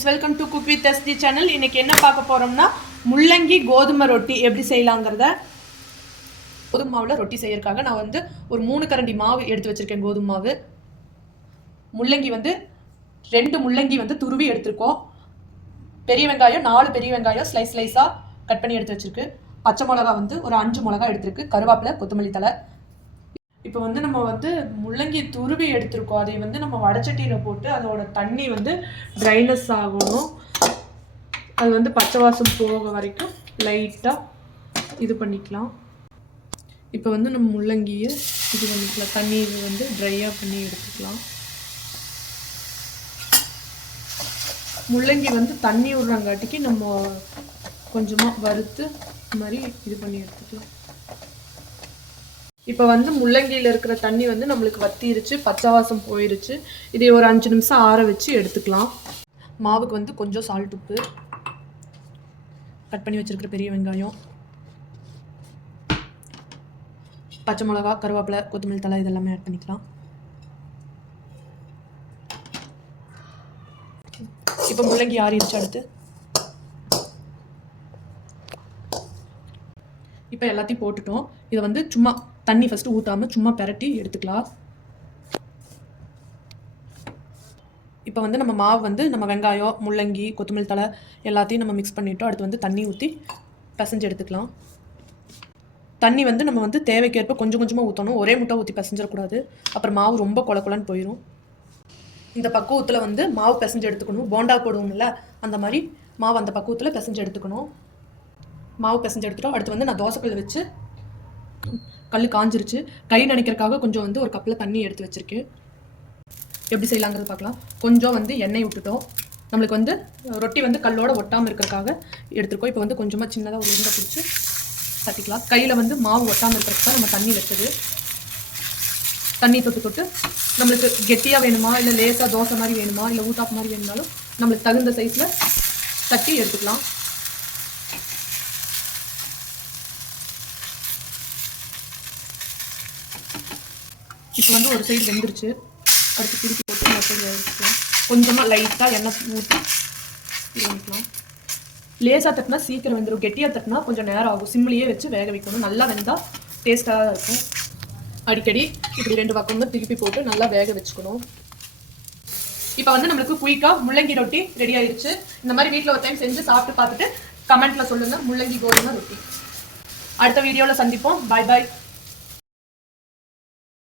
Friends, welcome to cook with SD channel. இன்றைக்கி என்ன பார்க்க போகிறோம்னா முள்ளங்கி கோதுமை ரொட்டி எப்படி செய்யலாங்கிறத. கோதுமை மாவில் ரொட்டி செய்யறதுக்காக நான் வந்து ஒரு 3 கரண்டி மாவு எடுத்து வச்சுருக்கேன். கோதுமை மாவு, முள்ளங்கி வந்து 2 முள்ளங்கி வந்து துருவி எடுத்துருக்கோம். பெரிய வெங்காயம் 4 பெரிய வெங்காயம் ஸ்லைஸாக கட் பண்ணி எடுத்து வச்சுருக்கு. பச்சை மிளகா வந்து ஒரு 5 மிளகா எடுத்துருக்கு. கருவேப்பிலை, கொத்தமல்லி தழை. இப்போ வந்து நம்ம வந்து முள்ளங்கி துருவி எடுத்துருக்கோம். அதை வந்து நம்ம வடச்சட்டியில் போட்டு அதோட தண்ணி வந்து ட்ரைனஸ் ஆகணும். அது வந்து பச்சை வாசம் போக வரைக்கும் லைட்டாக இது பண்ணிக்கலாம். இப்போ வந்து நம்ம முள்ளங்கியை இது பண்ணிக்கலாம். தண்ணி இது வந்து ட்ரையாக பண்ணி எடுத்துக்கலாம். முள்ளங்கி வந்து தண்ணி விடுறாங்காட்டிக்கு நம்ம கொஞ்சமாக வறுத்து இந்த மாதிரி இது பண்ணி எடுத்துக்கலாம். இப்போ வந்து முள்ளங்கியில் இருக்கிற தண்ணி வந்து நம்மளுக்கு வத்திருச்சு, பச்சை வாசம் போயிருச்சு. இதை ஒரு 5 நிமிஷம் ஆற வச்சு எடுத்துக்கலாம். மாவுக்கு வந்து கொஞ்சம் சால்ட், உப்பு, கட் பண்ணி வச்சுருக்கிற பெரிய வெங்காயம், பச்சை மிளகா, கருவேப்பிலை, கொத்தமல்லி தழை இதெல்லாமே ஆட் பண்ணிக்கலாம். இப்போ முள்ளங்கி ஆறிடுச்சு. அடுத்து இப்போ எல்லாத்தையும் போட்டுட்டோம். இதை வந்து சும்மா தண்ணி ஃபஸ்ட்டு ஊற்றாமல் சும்மா பெரட்டி எடுத்துக்கலாம். இப்போ வந்து நம்ம மாவு வந்து நம்ம வெங்காயம், முள்ளங்கி, கொத்தமல்லி தழை எல்லாத்தையும் நம்ம மிக்ஸ் பண்ணிட்டோம். அடுத்து வந்து தண்ணி ஊற்றி பிசைஞ்சு எடுத்துக்கலாம். தண்ணி வந்து நம்ம வந்து தேவைக்கேற்ப கொஞ்சம் கொஞ்சமாக ஊற்றணும். ஒரே முட்டை ஊற்றி பிசைஞ்சிடக்கூடாது, அப்புறம் மாவு ரொம்ப கொலன்னு போயிடும். இந்த பக்குவத்தில் வந்து மாவு பிசைஞ்சு எடுத்துக்கணும். போண்டா போடுவோம்ல, அந்த மாதிரி மாவு அந்த பக்குவத்தில் பிசைஞ்சு எடுத்துக்கணும். மாவு பிசைஞ்சு எடுத்துட்டோம். அடுத்து வந்து நான் தோசைக்கல் வச்சு, கல் காஞ்சிருச்சு. கை நனைக்கிறதுக்காக கொஞ்சம் வந்து ஒரு கப்பில் தண்ணி எடுத்து வச்சுருக்கேன். எப்படி செய்யலாங்கிறது பார்க்கலாம். கொஞ்சம் வந்து எண்ணெய் விட்டுட்டோம். நம்மளுக்கு வந்து ரொட்டி வந்து கல்லோட ஒட்டாமல் இருக்கிறதுக்காக எடுத்துருக்கோம். இப்போ வந்து கொஞ்சமாக சின்னதாக ஒரு உருண்டை பிடிச்சி தட்டிக்கலாம். கையில் வந்து மாவு ஒட்டாமல் இருக்கிறதுக்கு நம்ம தண்ணி வச்சது. தண்ணி தொட்டு நம்மளுக்கு கெட்டியாக வேணுமா, இல்லை லேசாக தோசை மாதிரி வேணுமா, இல்லை ஊத்தாப்பு மாதிரி வேணுனாலும் நம்மளுக்கு தகுந்த சைஸில் தட்டி எடுத்துக்கலாம். இப்போ வந்து ஒரு சைடு வெந்துருச்சு. அடுத்து திருப்பி போட்டு இன்னொரு சைடு வச்சுக்கலாம். கொஞ்சமாக லைட்டாக எண்ணெய் ஊற்றி வேவிக்கலாம். லேசாக தட்டினா சீக்கிரம் வெந்துடும். கெட்டியாக தட்டினா கொஞ்சம் நேரம் ஆகும். சிம்லேயே வச்சு வேக வைக்கணும். நல்லா வெந்தால் டேஸ்ட்டாக தான் இருக்கும். அடிக்கடி இப்படி 2 பக்கமும் திருப்பி போட்டு நல்லா வேக வச்சுக்கணும். இப்போ வந்து நம்மளுக்கு குயிக்காக முள்ளங்கி ரொட்டி ரெடி ஆயிடுச்சு. இந்த மாதிரி வீட்டில் ஒரு டைம் செஞ்சு சாப்பிட்டு பார்த்துட்டு கமெண்ட்டில் சொல்லுங்கள் முள்ளங்கி கோதுமை ரொட்டி. அடுத்த வீடியோவில் சந்திப்போம். பாய் பாய்.